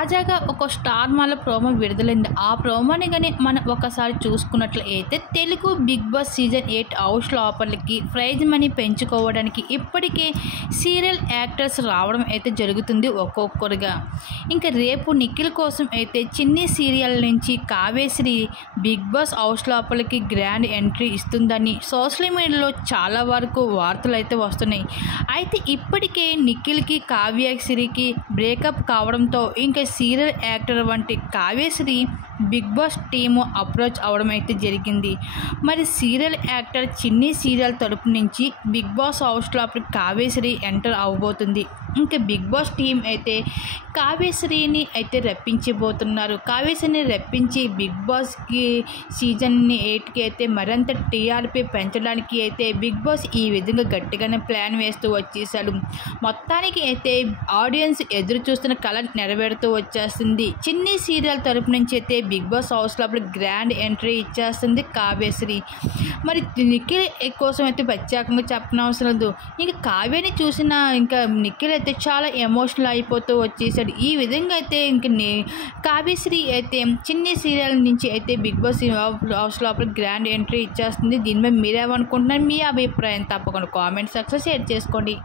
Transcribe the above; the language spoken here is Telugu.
తాజాగా ఒక స్టార్ మాల ప్రోమో విడుదలైంది. ఆ ప్రోమోని గాని మనం ఒకసారి చూసుకున్నట్లయితే Telugu Bigg Boss season 8 house లోపలికి ప్రైజ్ మనీ పెంచుకోవడానికి ఇప్పటికే సీరియల్ యాక్టర్స్ రావడం అయితే జరుగుతుంది ఒక్కొక్కరుగా. ఇంకా రేపు నిఖిల్ కోసం అయితే చిన్ని సీరియల్ నుంచి కావ్యశ్రీ బిగ్ బాస్ హౌస్ లోపలికి గ్రాండ్ ఎంట్రీ ఇస్తుందని సోషల్ మీడియాలో చాలా వరకు వార్తలు అయితే వస్తున్నాయి. అయితే ఇప్పటికే నిఖిల్కి కావ్యశ్రీకి బ్రేకప్ కావడంతో ఇంకా సీరియల్ యాక్టర్ వంటి Kavyasri Bigg Boss team approach అవడం అయితే జరిగింది. మరి సీరియల్ యాక్టర్ చిన్ని సీరియల్ తరపు నుంచి బిగ్ బాస్ హౌస్ లోపలికి కావ్యశ్రీ ఎంటర్ అవ్వబోతుంది. ఇంకా బిగ్ బాస్ టీం అయితే కావ్యశ్రీని అయితే రప్పించబోతున్నారు. కావ్యశ్రీని రప్పించి బిగ్ బాస్కి సీజన్ 8కి అయితే మరింత టీఆర్పీ పెంచడానికి అయితే బిగ్ బాస్ ఈ విధంగా గట్టిగానే ప్లాన్ వేస్తూ వచ్చేసాడు. మొత్తానికి అయితే ఆడియన్స్ ఎదురు చూస్తున్న కళ నెరవేరుతూ వచ్చేస్తుంది. చిన్ని సీరియల్ తరపు నుంచి అయితే బిగ్ బాస్ హౌస్ లోపల గ్రాండ్ ఎంట్రీ ఇచ్చేస్తుంది కావ్యశ్రీ. మరి నిఖిల్ కోసం అయితే ప్రత్యేకంగా చెప్పనవసరం లేదు. ఇంకా కావ్యని చూసిన ఇంకా నిఖిల్ అయితే చాలా ఎమోషనల్ అయిపోతూ వచ్చేసాడు. ఈ విధంగా అయితే ఇంక కావ్యశ్రీ అయితే చిన్ని సీరియల్ నుంచి అయితే బిగ్ బాస్ హౌస్ లోపల గ్రాండ్ ఎంట్రీ ఇచ్చేస్తుంది. దీనిపై మీరేమనుకుంటున్నారు? మీ అభిప్రాయం తప్పకుండా కామెంట్ సెక్షన్లో షేర్ చేసుకోండి.